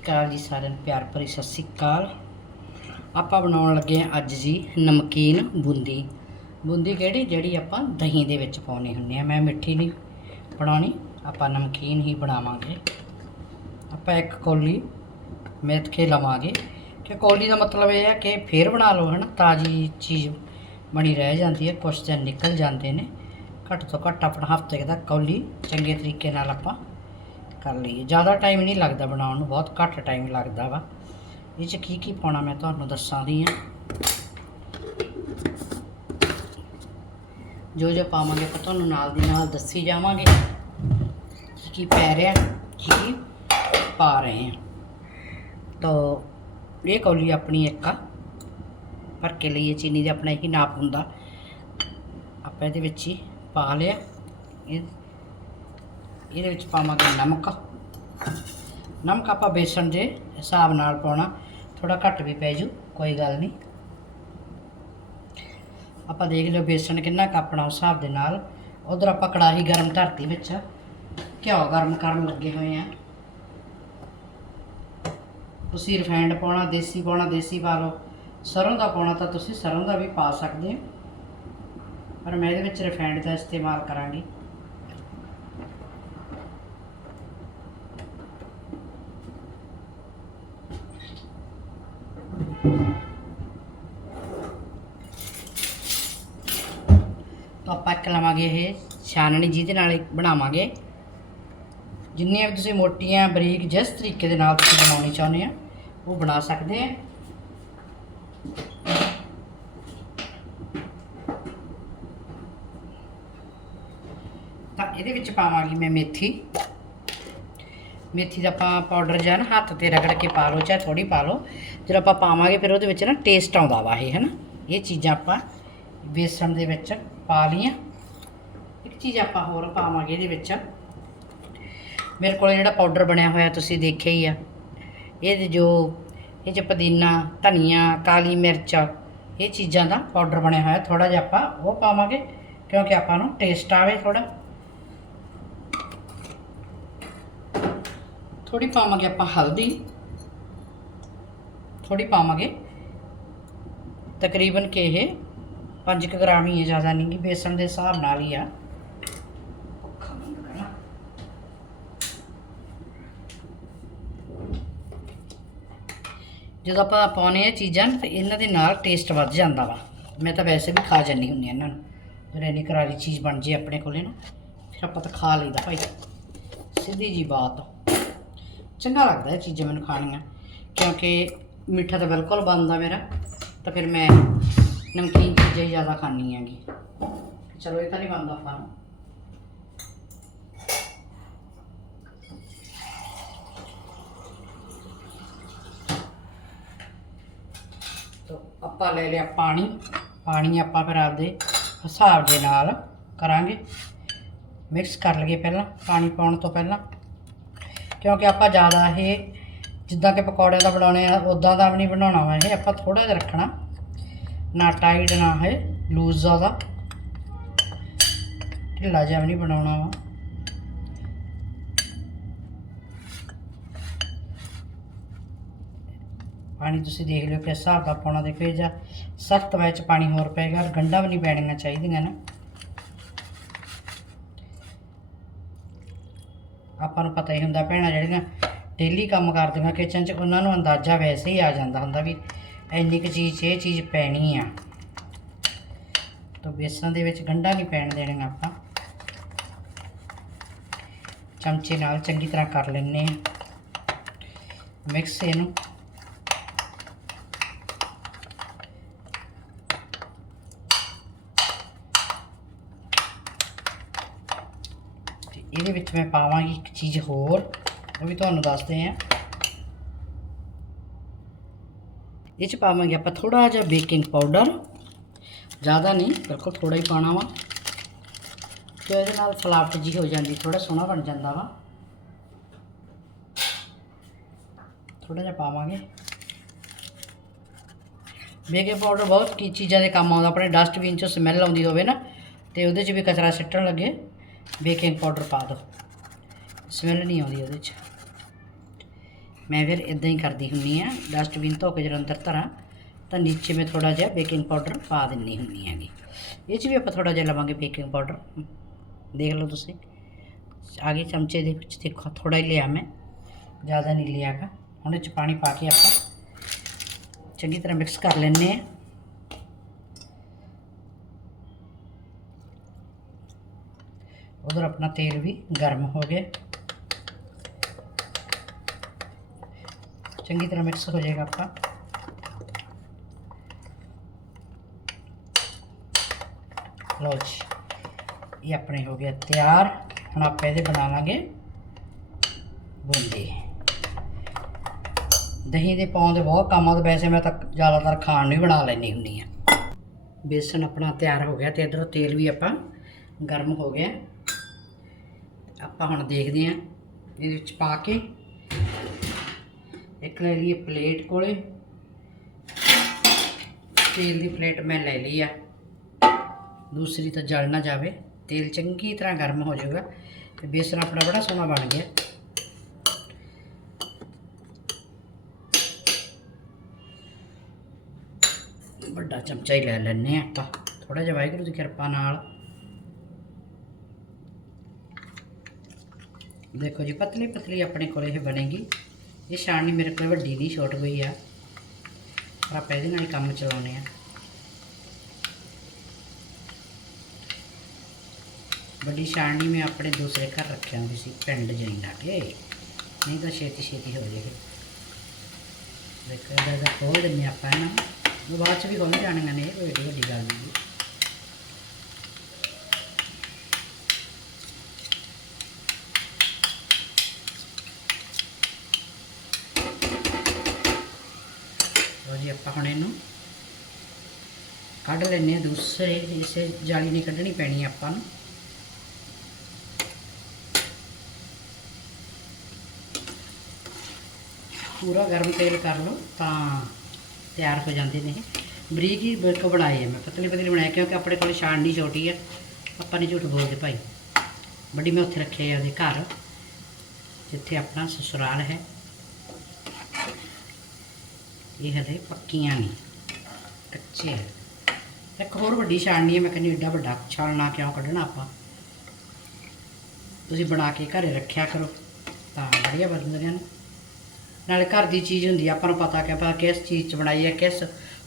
ਅਕਾਲ ਜੀ ਸਾਰਿਆਂ ਨੂੰ ਪਿਆਰ ਭਰੀ ਸਤਿ ਸ਼੍ਰੀ ਅਕਾਲ। ਆਪਾਂ ਬਣਾਉਣ ਲੱਗੇ ਹਾਂ ਅੱਜ ਜੀ ਨਮਕੀਨ ਬੂੰਦੀ। ਬੂੰਦੀ ਕਿਹੜੀ ਜਿਹੜੀ ਆਪਾਂ ਦਹੀਂ ਦੇ ਵਿੱਚ ਪਾਉਣੀ ਹੁੰਦੀ ਆ। ਮੈਂ ਮਿੱਠੀ ਨਹੀਂ ਬਣਾਉਣੀ, ਆਪਾਂ ਨਮਕੀਨ ਹੀ ਬਣਾਵਾਂਗੇ। ਆਪਾਂ ਇੱਕ ਕੌਲੀ ਮੇਥ ਕੇ ਲਵਾਂਗੇ ਕਿ ਕੌਲੀ ਦਾ ਮਤਲਬ ਇਹ ਹੈ ਕਿ ਫੇਰ ਬਣਾ ਲਓ, ਹੈ ਨਾ। ਤਾਜ਼ੀ ਚੀਜ਼ ਬਣੀ ਰਹਿ ਜਾਂਦੀ ਹੈ, ਕੁਛ ਦਿਨ ਨਿਕਲ ਜਾਂਦੇ ਨੇ। ਘੱਟ ਤੋਂ ਘੱਟ ਆਪਣਾ ਹਫ਼ਤੇ ਦਾ ਕੌਲੀ ਚੰਗੇ ਤਰੀਕੇ ਨਾਲ ਆਪਾਂ कर लीए। ज़्यादा टाइम नहीं लगता बनाने में, बहुत घट टाइम लगता वा। ये की पाना मैं तुहानू दस्सां दी हां। जो जो पावांगे ਆਪਾਂ ਤੁਹਾਨੂੰ ਨਾਲ ਦੀ ਨਾਲ ਦੱਸੀ ਜਾਵਾਂਗੇ ਕੀ ਪੈ ਰਿਹਾ, ਕੀ ਪਾ ਰਹੇ हैं। तो ये कौली अपनी एक भर के लिए चीनी का अपना ही नाप हुंदा। आप ये ही पा लिया। ये पावांगे नमक। नमक आप बेसन के हिसाब नाल पाउणा, थोड़ा घट भी पै जू, कोई गल नहीं। आप देख लो बेसन किन्ना क अपना हिसाब के नाल। उधर आप कड़ाही गर्म धरती विच घ्यो गर्म करन लगे हुए हैं। तुसीं रिफाइंड पाउणा, देसी पाउणा देसी पा लो, सरों का पाउणा तां तुसीं सरों का भी पा सकदे हो, पर मैं इहदे विच रिफाइंड का इस्तेमाल करांगी। तो आप एक लवांगे ये छाननी जिहदे नाल बनावांगे। जिन्नियां भी तुसीं मोटियां बरीक जिस तरीके दे नाल तुसीं बनाउणी चाहुंदे हो वो बना सकदे हैं। तां इहदे विच पावांगी मैं मेथी। मेथी का आपां पाउडर जिहा ना हत्थ ते रगड़ के पा लो, चाहे थोड़ी पा लो। जो आपां पावांगे फिर उहदे विच ना टेस्ट आउंदा वा, है ना। ये चीज़ां आपां बेसन दे विच पा लियां। एक चीज़ आपां होर पावांगे इहदे विच, मेरे को जिहड़ा पाउडर बनिया होया तुसीं देखिया ही आ। ये जो ये पुदीना, धनिया, काली मिर्च, ये चीज़ां दा पाउडर बनिया होया। थोड़ा जिहा आपां वो पावांगे क्योंकि आपां नूं टेस्ट आवे। थोड़ी पावांगे आपां हल्दी, थोड़ी पावांगे तकरीबन के ये 5 ग्राम ही है, ज़्यादा नहीं, बेसन के हिसाब नाल ही आ। जो आप पाने चीज़ां तो इन्हां दे नाल टेस्ट वध जांदा वा। मैं तो वैसे भी खा जानी हुंदी इन्हां नूं। जो इन्नी करारी चीज़ बन जाए अपने कोले ना, फिर आप तो खा लईदा भाई, सीधी जी बात। चंगा लगता है चीज़ां मैनूं खाणियां, क्योंकि मिठा तो बिल्कुल बनदा मेरा, तो फिर मैं नमकीन चीज़ां ही ज़्यादा खानी हैगी। चलो ये तो नहीं बनता आपां नूं। तो आपां ले लिया पानी। पानी आपां फिर आपदे हिसाब दे नाल करांगे। मिक्स कर लईए पहलां पानी पाउण तो पहलां, क्योंकि आपां ज़्यादा ये जिद्दां कि पकौड़े का बनाने उदां दा भी नहीं बनाउणा वा। ये आपां थोड़ा जिहा रखना, ना टाइट ना है लूज, ज़्यादा ढिला जिहा भी नहीं बनाउणा वा। पानी तुसीं देख लिओ किस हिसाब दा पाउणा। देखो जा सख्त विच पानी होर पेगा, गंढां भी नहीं पैणियां चाहीदियां ना। आपां नूं पता ही हुंदा भैणां जिहड़ियां डेली काम करदियां किचन च, उन्हां नूं अंदाज़ा वैसे ही आ जांदा हुंदा भी इन्नी क चीज़ ये चीज़ पैनी आ। तो बेसन दे विच गंढां नहीं पैण देणियां। आपां चमचे नाल चंगी तरह कर लैंदे आ मिक्स इहनूं। ਇਹਦੇ ਵਿੱਚ मैं पावांगी एक चीज़ होर, वो भी तुहानूं दसदे हैं। ये च पावांगे आपां थोड़ा जिहा बेकिंग पाउडर, ज़्यादा नहीं, बिल्कुल थोड़ा ही पाना वा। तो ये नाल फलावट जी हो जाती, थोड़ा सोहना बन जाता वा। थोड़ा जिहा पावांगे। बेकिंग पाउडर बहुत की चीज़ों के काम आता। अपने डस्टबिन चो स्मैल आउंदी होवे ना, तो उहदे च भी कचरा सिੱਟਣ लगे बेकिंग पाउडर पा दो, स्मैल नहीं आती। मैं फिर इदा ही करती हुन्नी हाँ, डस्टबिन धो के जो अंदर धरा तो नीचे मैं थोड़ा जहा बेकिंग पाउडर पा दिनी हुन्नी हैगी। ये भी आप थोड़ा जहा लवांगे बेकिंग पाउडर, देख लो तुसी आगे चमचे के विच देखो थोड़ा ही लिया मैं, ज़्यादा नहीं लिया गा। हुण इस पानी पा के आप चंगी तरह मिक्स कर लेने। उधर अपना तेल भी गर्म हो गया, चंगी तरह मिक्स हो जाएगा आपका। लो जी ये अपने हो गया तैयार। हम आप ये बनावांगे बूंदी। दही के पाउण दे बहुत काम आते, वैसे मैं तो ज़्यादातर खाण नहीं बना लैनी हुंदी आ। बेसन अपना तैयार हो गया तो इधरों तेल भी अपना गर्म हो गया। ਆਪਾਂ ਹੁਣ ਦੇਖਦੇ ਹਾਂ ਇਹਦੇ ਵਿੱਚ ਪਾ ਕੇ। ਇੱਕ ਲੈ ਲਈ ਪਲੇਟ ਕੋਲੇ, ਤੇਲ ਦੀ ਪਲੇਟ ਮੈਂ ਲੈ ਲਈ ਆ, ਦੂਸਰੀ ਤਾਂ ਜਲ ਨਾ ਜਾਵੇ। ਤੇਲ ਚੰਗੀ ਤਰ੍ਹਾਂ ਗਰਮ ਹੋ ਜਾਊਗਾ ਤੇ ਬੇਸਣ ਆਪਣਾ ਬੜਾ ਸੋਹਣਾ ਬਣ ਗਿਆ। ਵੱਡਾ ਚਮਚਾ ਹੀ ਲੈ ਲੈਣੇ ਆ ਆਪਾਂ, ਥੋੜਾ ਜਿਹਾ ਵਾਹਿਗੁਰੂ ਦੀ ਕਿਰਪਾ ਨਾਲ। देखो जी पतली पतली अपने को बनेगी। ये छाननी मेरे को वड्डी नहीं छोट गई है, पर आप ये नाल काम चलाने। बड़ी छाननी मैं अपने दूसरे घर रखी हुई सी पिंड जाई लागे, नहीं तो छेती छेती हो जाएगी। देखो इधर खोल दें आप, बाद च भी खोल जानिया ने, कोई एडी वड्डी गल नहीं। जी आप हम इनू कढ़ लेने दूसरे, इसे जाली नहीं कढ़नी पैनी आपां नूं। पूरा गर्म तेल कर लो तो तैयार हो जाते हैं। बरीक ही बिल्कुल बनाए है, मैं पतली पतली बनाया क्योंकि अपने को छाननी छोटी है। आप नहीं झूठ बोलते भाई, बड़ी मैं उत्थे रखे है घर जिथे अपना ससुराल है। ये हले पक्कियां नहीं, कच्चे है। एक होर वड्डी छाननी है, मैं कहनी एडा वड्डा छानना क्यों कढ़ना। आप तुसीं बना के घरे रखा करो तो बढ़िया बनदियां ने। नाले घर की चीज़ होंदी, आपां नूं पता कि आप किस चीज़ च बनाई है, किस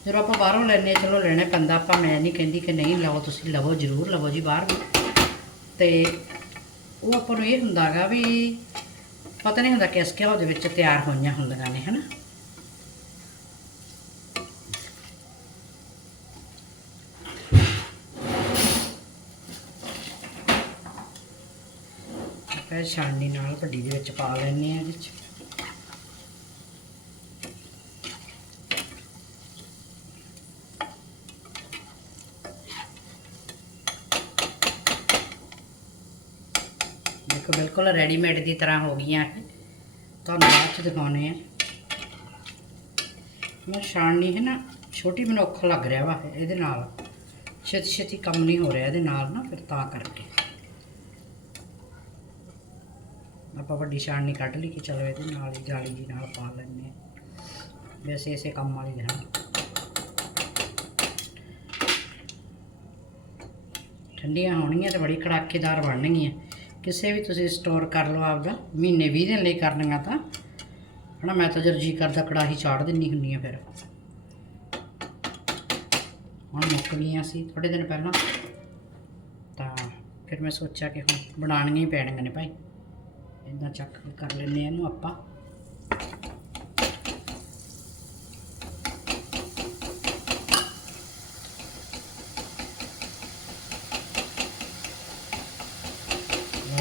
जो आप बाहरों लैने, चलो लेना पैंदा। आपां मैं नहीं कहती कि नहीं लवो, तुसीं लवो जरूर लवो जी बाहर भी। तो वो आपां नूं ये हुंदा गा भी पता नहीं हुंदा किस घ्यो दे विच तैयार होईयां हुंदियां ने, है ना। छाननी नाल वड्डी दे विच पा लैने आ। इहदे च देखो बिल्कुल रेडीमेड की तरह हो गई। तुहानूं बाद च दिखाने हैं। मैं छाननी है ना छोटी, मैनूं औखा लग रहा वा इहदे नाल, छेती छेती कम नहीं हो रहा इहदे नाल ना, फिर तां करके आप वड्डी छाननी कढ़ ली कि चलो ये नाल ही जाली जी नाल पा लेने। वैसे इसे काम वाली है। ठंडियां होनियां तो बड़ी कड़ाकेदार बननगियां। किसी भी तुसीं स्टोर कर लो आपदा, महीने 20 दिन लई करनियां तां है ना। मैं तो जब जी करदा कड़ाही चाड़ दिन्नी हुन्नी आ। फिर हुण मुक्क गईयां सी थोड़े दिन पहलां, तां फिर मैं सोचा कि हुण बनाणियां ही पैणियां ने भाई। इदा चक कर लेने इनू आप।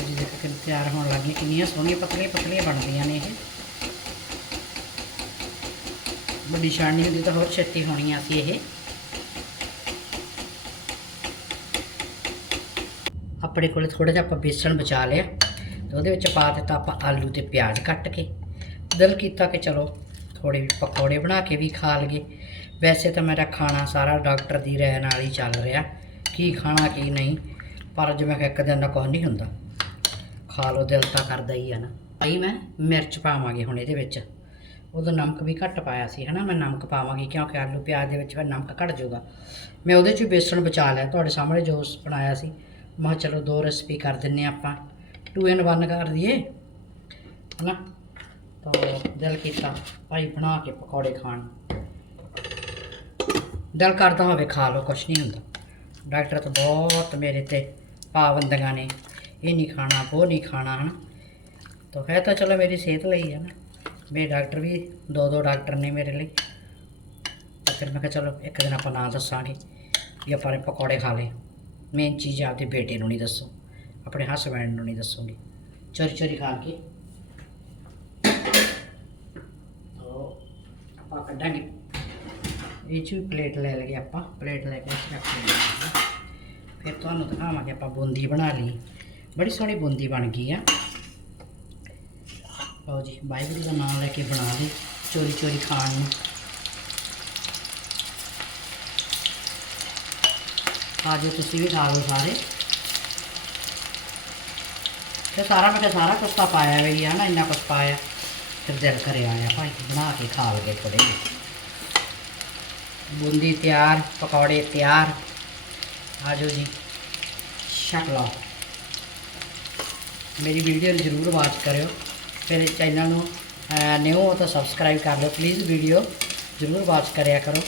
जी देखो कि तैयार होने लगी, कितनी सोहनियां पतलियां पतलियां बनदियां ने। ये बड़ी छाननी होंदी तो होर छेती होनी सी। ये अपने को थोड़ा जिहा बेसन बचा लिया, तो वो पा दिता आप आलू तो प्याज कट के। दिल किया कि चलो थोड़े पकौड़े बना के भी खा लिए। वैसे तो मेरा खाना सारा डॉक्टर की राय नाल ही चल रहा, की खाना की नहीं, पर जो मैं एक दिन का कुछ नहीं होंदा, खा लो दिल तो करदा ही है ना। भाई मैं मिर्च पावांगी हुण इहदे विच, ਉਦੋਂ ਨਮਕ ਵੀ ਘੱਟ ਪਾਇਆ ਸੀ ਹੈ ਨਾ। ਮੈਂ ਨਮਕ ਪਾਵਾਂਗੀ ਕਿਉਂਕਿ ਆਲੂ ਪਿਆਜ਼ ਦੇ ਵਿੱਚ ਫਿਰ ਨਮਕ ਘੱਟ ਜਾਊਗਾ। ਮੈਂ ਉਹਦੇ 'ਚ ਵੀ ਬੇਸਣ ਬਚਾ ਲਿਆ, ਤੁਹਾਡੇ ਸਾਹਮਣੇ ਜੋ ਬਣਾਇਆ ਸੀ। ਮੈਂ ਕਿਹਾ ਚਲੋ 2 ਰੈਸਪੀ ਕਰ ਦਿੰਨੇ ਆਪਾਂ, 2 in 1 ਕਰ ਦਈਏ ਹੈ ਨਾ। ਤਾਂ ਦਿਲ ਕੀਤਾ ਭਾਈ ਬਣਾ ਕੇ ਪਕੌੜੇ ਖਾਣ, ਦਿਲ ਕਰਦਾ ਹੋਵੇ ਖਾ ਲਓ, ਕੁਛ ਨਹੀਂ ਹੁੰਦਾ। ਡਾਕਟਰ ਤਾਂ ਬਹੁਤ ਮੇਰੇ ਤੇ ਪਾਬੰਦੀਆਂ ਨੇ, ਇਹ ਨਹੀਂ ਖਾਣਾ ਉਹ ਨਹੀਂ ਖਾਣਾ ਹੈ ਨਾ। ਤਾਂ ਹੈ ਤਾਂ ਚਲੋ ਮੇਰੀ ਸਿਹਤ ਲਈ ਹੈ ਨਾ। ਮੇਰੇ ਡਾਕਟਰ ਵੀ 2 ਡਾਕਟਰ ਨੇ ਮੇਰੇ ਲਈ। ਤਾਂ ਫਿਰ ਮੈਂ ਕਿਹਾ ਚਲੋ ਇੱਕ ਦਿਨ ਆਪਾਂ ਨਾ ਦੱਸਾਂਗੇ ਵੀ ਆਪਾਂ ਨੇ ਪਕੌੜੇ ਖਾ ਲਏ। ਮੇਨ ਚੀਜ਼ ਆਪਦੇ ਬੇਟੇ ਨੂੰ ਨਹੀਂ ਦੱਸੋ, ਆਪਣੇ ਹਸਬੈਂਡ ਨੂੰ ਨਹੀਂ ਦੱਸੂਗੀ। ਚੋਰੀ ਚੋਰੀ ਖਾ ਕੇ ਆਪਾਂ ਕੱਢਾਂਗੇ। ਇਹ 'ਚ ਵੀ ਪਲੇਟ ਲੈ ਲਈਏ ਆਪਾਂ, ਪਲੇਟ ਲੈ ਕੇ ਰੱਖ ਲਈਏ। ਫਿਰ ਤੁਹਾਨੂੰ ਦਿਖਾਵਾਂਗੇ ਆਪਾਂ ਬੂੰਦੀ ਬਣਾ ਲਈ, ਬੜੀ ਸੋਹਣੀ ਬੂੰਦੀ ਬਣ ਗਈ ਆ। ਲਓ ਜੀ, ਵਾਹਿਗੁਰੂ ਦਾ ਨਾਮ ਲੈ ਕੇ ਬਣਾ ਲਈ ਚੋਰੀ ਚੋਰੀ ਖਾਣ ਨੂੰ। ਆ ਜਾਓ ਤੁਸੀਂ ਵੀ ਖਾ ਲਓ ਸਾਰੇ। ਤੇ ਸਾਰਾ ਮੈਂ ਕਿਹਾ ਸਾਰਾ ਕੁਛ ਤਾਂ ਪਾਇਆ ਵੀ ਆ ਨਾ, ਇੰਨਾ ਕੁਛ ਪਾਇਆ। ਫਿਰ ਦਿਲ ਕਰਿਆ ਆਇਆ ਭਾਈ ਬਣਾ ਕੇ ਖਾ ਲਈਏ ਥੋੜ੍ਹੇ ਜਿਹੇ। ਬੂੰਦੀ ਤਿਆਰ, ਪਕੌੜੇ ਤਿਆਰ। ਆ ਜਾਓ ਜੀ, ਛਕ ਲਓ। ਮੇਰੀ ਵੀਡੀਓ ਨੂੰ ਜ਼ਰੂਰ ਵਾਚ ਕਰਿਓ। ਮੇਰੇ ਚੈਨਲ ਨੂੰ ਨਿਊ ਹੋ ਤਾਂ ਸਬਸਕ੍ਰਾਈਬ ਕਰ ਲਓ ਪਲੀਜ਼। ਵੀਡੀਓ ਜ਼ਰੂਰ ਵਾਚ ਕਰਿਆ ਕਰੋ,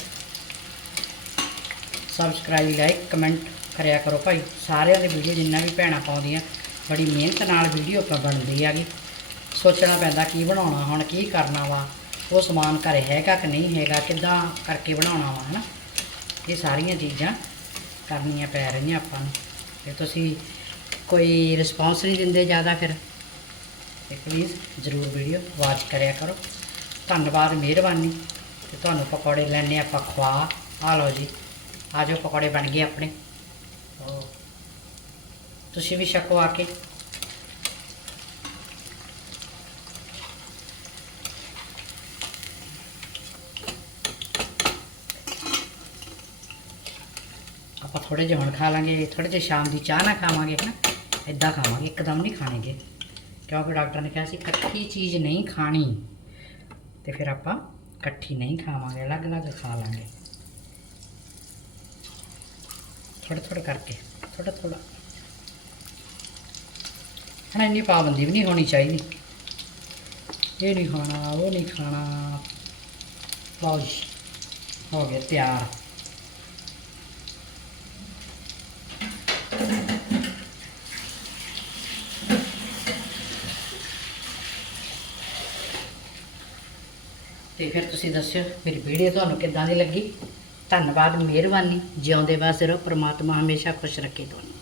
ਸਬਸਕ੍ਰਾਈਬ ਲਾਈਕ ਕਮੈਂਟ ਕਰਿਆ ਕਰੋ ਭਾਈ। ਸਾਰਿਆਂ ਦੀ ਵੀਡੀਓ ਜਿੰਨਾ ਵੀ ਭੈਣਾਂ ਪਾਉਂਦੀਆਂ ਬੜੀ ਮਿਹਨਤ ਨਾਲ ਵੀਡੀਓ ਬਣਦੀ ਹੈਗੀ। ਸੋਚਣਾ ਪੈਂਦਾ ਕੀ ਬਣਾਉਣਾ, ਹੁਣ ਕੀ ਕਰਨਾ ਵਾ, ਉਹ ਸਮਾਨ ਘਰੇ ਹੈਗਾ ਕਿ ਨਹੀਂ ਹੈਗਾ, ਕਿੱਦਾਂ ਕਰਕੇ ਬਣਾਉਣਾ ਵਾ ਹੈ ਨਾ। ਇਹ ਸਾਰੀਆਂ ਚੀਜ਼ਾਂ ਕਰਨੀਆਂ ਪੈ ਰਹੀਆਂ ਆਪਾਂ ਨੂੰ। ਜੇ ਤੁਸੀਂ ਕੋਈ ਰਿਸਪੌਂਸ ਨਹੀਂ ਦਿੰਦੇ ਜ਼ਿਆਦਾ ਫਿਰ ਤੇ ਪਲੀਜ਼ ਜ਼ਰੂਰ ਵੀਡੀਓ ਵਾਚ ਕਰਿਆ ਕਰੋ। ਧੰਨਵਾਦ, ਮਿਹਰਬਾਨੀ। ਤੇ ਤੁਹਾਨੂੰ ਪਕੌੜੇ ਲੈਣੇ ਆਪਾਂ ਖਵਾ। ਆ ਲਓ ਜੀ, ਆ ਜਾਓ, ਪਕੌੜੇ ਬਣ ਗਏ ਆਪਣੇ। ਤੁਸੀਂ ਵੀ ਛਕੋ ਆ ਕੇ। ਆਪਾਂ ਥੋੜ੍ਹੇ ਜਿਹੇ ਹੁਣ ਖਾ ਲਾਂਗੇ, ਥੋੜ੍ਹੇ ਜਿਹੇ ਸ਼ਾਮ ਦੀ ਚਾਹ ਨਾਲ ਖਾਵਾਂਗੇ ਹੈ ਨਾ। ਇੱਦਾਂ ਖਾਵਾਂਗੇ, ਇੱਕਦਮ ਨਹੀਂ ਖਾਣਗੇ ਕਿਉਂਕਿ ਡਾਕਟਰ ਨੇ ਕਿਹਾ ਸੀ ਇਕੱਠੀ ਚੀਜ਼ ਨਹੀਂ ਖਾਣੀ। ਤੇ ਫਿਰ ਆਪਾਂ ਇਕੱਠੀ ਨਹੀਂ ਖਾਵਾਂਗੇ, ਅਲੱਗ-ਅਲੱਗ ਖਾ ਲਾਂਗੇ, ਥੋੜ੍ਹਾ ਕਰਕੇ, ਥੋੜ੍ਹਾ। ਹੁਣ ਇੰਨੀ ਪਾਬੰਦੀ ਵੀ ਨਹੀਂ ਹੋਣੀ ਚਾਹੀਦੀ, ਇਹ ਨਹੀਂ ਖਾਣਾ ਉਹ ਨਹੀਂ ਖਾਣਾ। ਲਓ ਜੀ, ਹੋ ਗਏ ਤਿਆਰ। ਤੇ ਫਿਰ ਤੁਸੀਂ ਦੱਸਿਓ ਮੇਰੀ ਵੀਡੀਓ ਤੁਹਾਨੂੰ ਕਿੱਦਾਂ ਦੀ ਲੱਗੀ। ਧੰਨਵਾਦ, ਮਿਹਰਬਾਨੀ। ਜਿਉਂਦੇ ਵਸਦੇ ਰਹੋ, ਪ੍ਰਮਾਤਮਾ ਹਮੇਸ਼ਾ ਖੁਸ਼ ਰੱਖੇ ਤੁਹਾਨੂੰ।